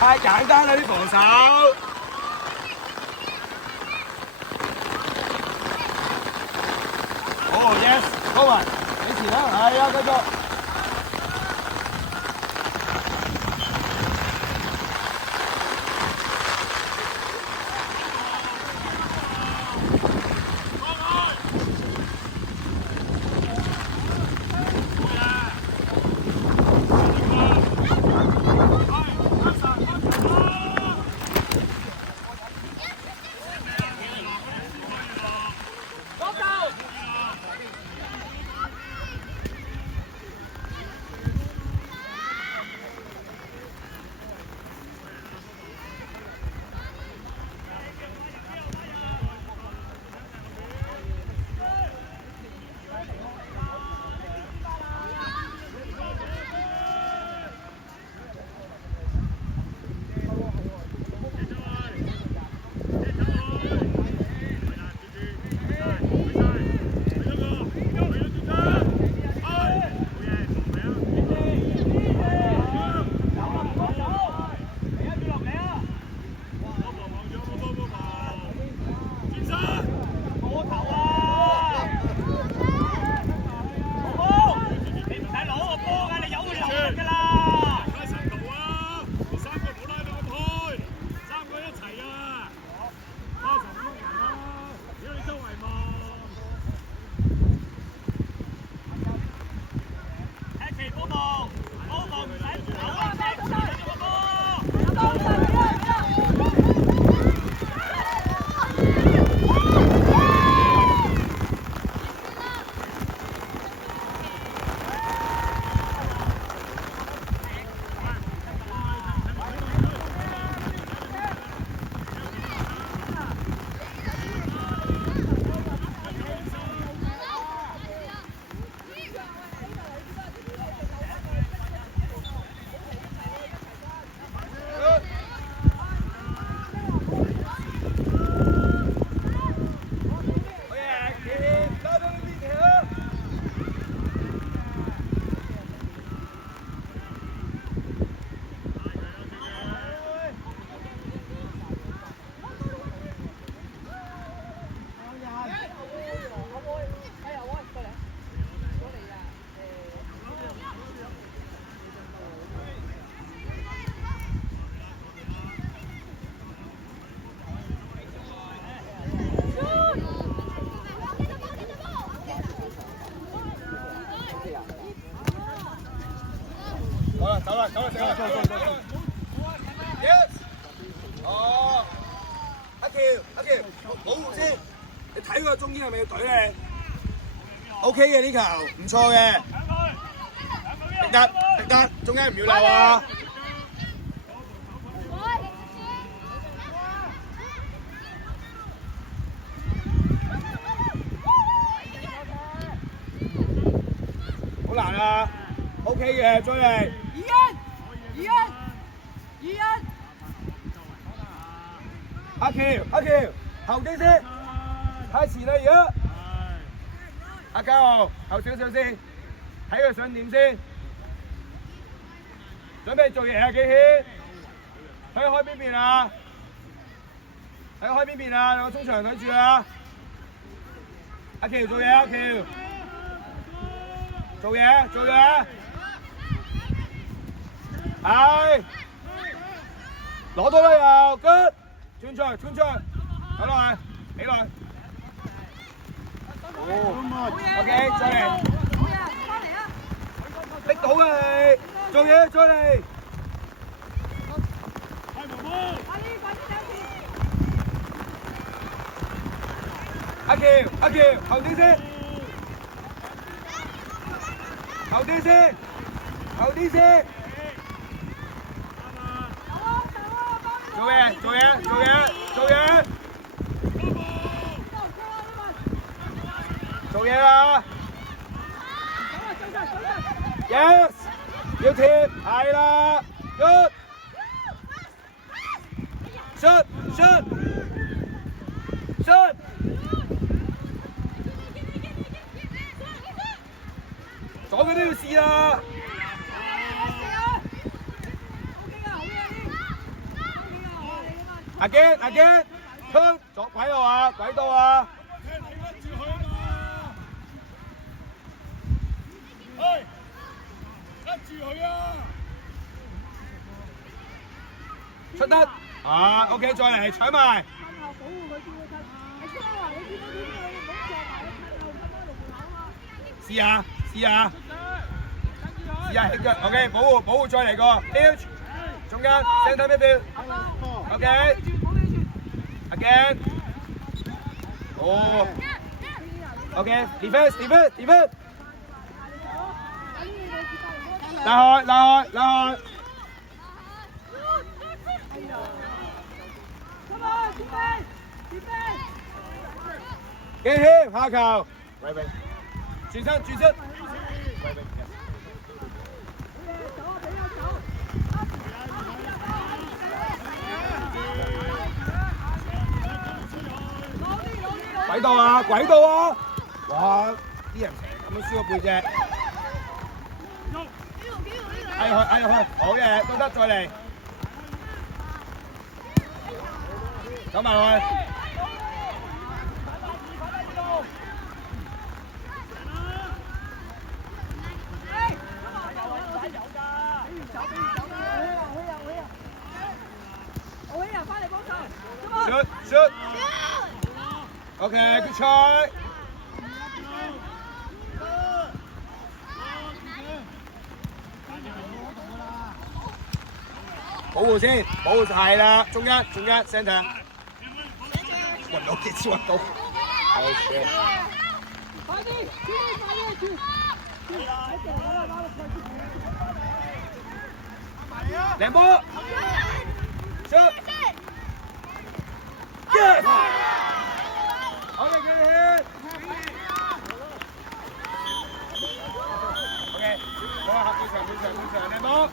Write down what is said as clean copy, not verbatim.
太簡單啦啲防守。哦 ，yes， 高文，你前啦，係啊，繼續。走啦！Yes。哦，阿喬，保護先，你睇個中堅係咪要懟你 ？OK 嘅呢球，唔錯嘅。迪德，中間唔要漏啊！好難啊 ！OK 嘅，追嚟。阿喬，後啲先，太遲啦而家。阿嘉豪，後少少先，睇佢想點先。準備做嘢啊，幾軒？睇開邊邊啊？兩個中場對住啊！阿喬做嘢，阿喬。做嘢。係。攞到啦又 ，good。穿出去，走落去，起來。OK， 再嚟。拎到嘅你，做嘢再嚟。阿喬，後啲先。做嘢啦 ！Yes， 要貼，係啦 ，good， shoot， 左佢都要試啊！ again，出左軌道啊，軌道啊！出得啊 ，OK， 再嚟搶埋。試下起腳 ，OK， 保護，再嚟個 H， 中間 centre midfield，OK，again， 哦 ，OK，defense，拉開。幾險下球，轉身，軌道啊！哇！啲人成日咁樣輸個背脊，嗌入去，好嘢，都得，再嚟，走埋去。Shoot. Okay, good try. 保護先，保護係啦，中間 centre。揾到幾次揾到。OK。靚波。Shoot。Yes! Okay, get ahead. Okay, 好啊，入場，靚波。